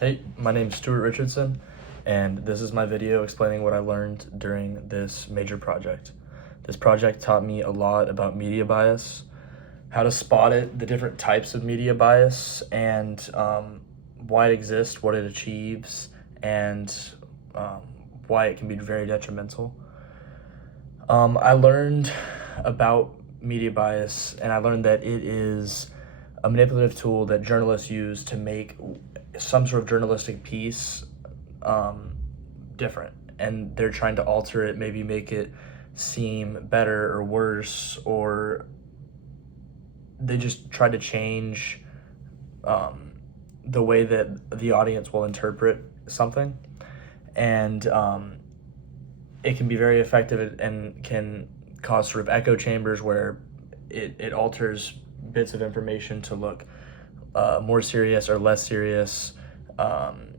Hey, my name's Stuart Richardson, and this is my video explaining what I learned during this major project. This project taught me a lot about media bias, how to spot it, the different types of media bias, and why it exists, what it achieves, and um, why it can be very detrimental. I learned about media bias, and I learned that it is a manipulative tool that journalists use to make some sort of journalistic piece um, different. And they're trying to alter it, maybe make it seem better or worse, or they just try to change um, the way that the audience will interpret something. And it can be very effective and can cause sort of echo chambers where it alters bits of information to look more serious or less serious.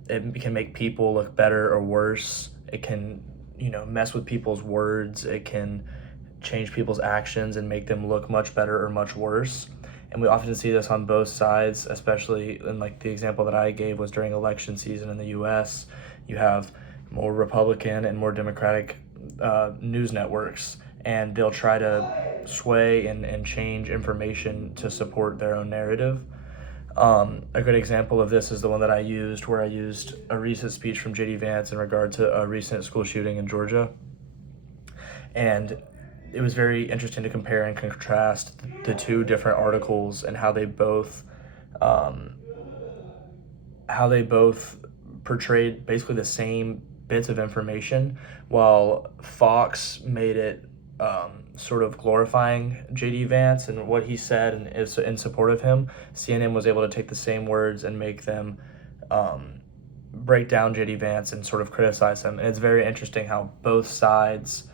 It can make people look better or worse. It can, mess with people's words. It can change people's actions and make them look much better or much worse. And we often see this on both sides, especially in like the example that I gave was during election season in the US. You have more Republican and more Democratic news networks, and they'll try to sway and change information to support their own narrative. A good example of this is the one that I used, where I used a recent speech from J.D. Vance in regard to a recent school shooting in Georgia. And it was very interesting to compare and contrast the two different articles and um, how they both portrayed basically the same bits of information, while Fox made it sort of glorifying J.D. Vance and what he said and is in support of him. CNN was able to take the same words and make them break down J.D. Vance and sort of criticize him. And it's very interesting how both sides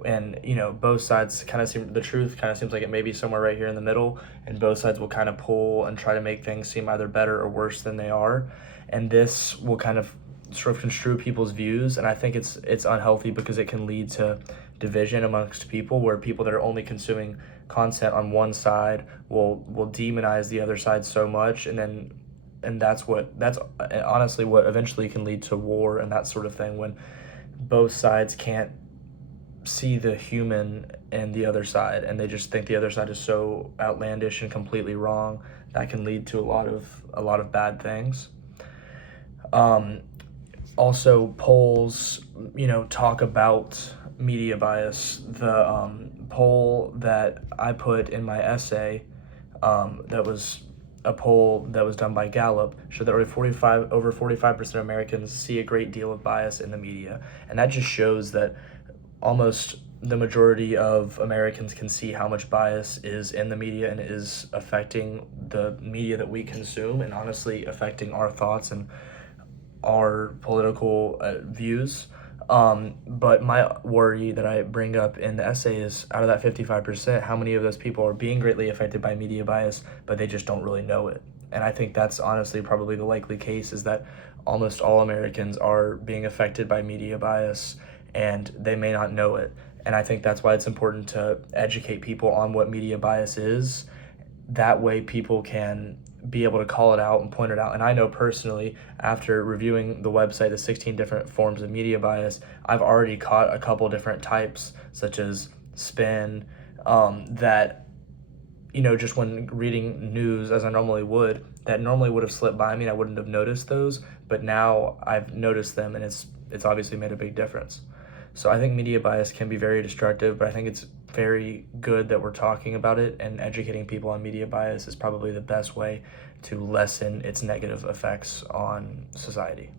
both sides kind of seem, the truth kind of seems like it may be somewhere right here in the middle, and both sides will kind of pull and try to make things seem either better or worse than they are. And this will kind of sort of construe people's views, and I think it's unhealthy because it can lead to division amongst people, where people that are only consuming content on one side will demonize the other side so much, and that's honestly what eventually can lead to war and that sort of thing, when both sides can't see the human in the other side, and they just think the other side is so outlandish and completely wrong. That can lead to a lot of bad things. Also, polls, talk about media bias. The poll that I put in my essay, that was a poll that was done by Gallup, showed that over 45% of Americans see a great deal of bias in the media, and that just shows that almost the majority of Americans can see how much bias is in the media and is affecting the media that we consume, and honestly affecting our thoughts and our political views. But my worry that I bring up in the essay is, out of that 55%, how many of those people are being greatly affected by media bias, but they just don't really know it. And I think that's honestly probably the likely case, is that almost all Americans are being affected by media bias, and they may not know it. And I think that's why it's important to educate people on what media bias is. That way people can be able to call it out and point it out. And I know personally, after reviewing the website, the 16 different forms of media bias, I've already caught a couple different types, such as spin, that, just when reading news as I normally would, that normally would have slipped by me and I wouldn't have noticed those, but now I've noticed them, and it's obviously made a big difference. So I think media bias can be very destructive, but I think it's very good that we're talking about it, and educating people on media bias is probably the best way to lessen its negative effects on society.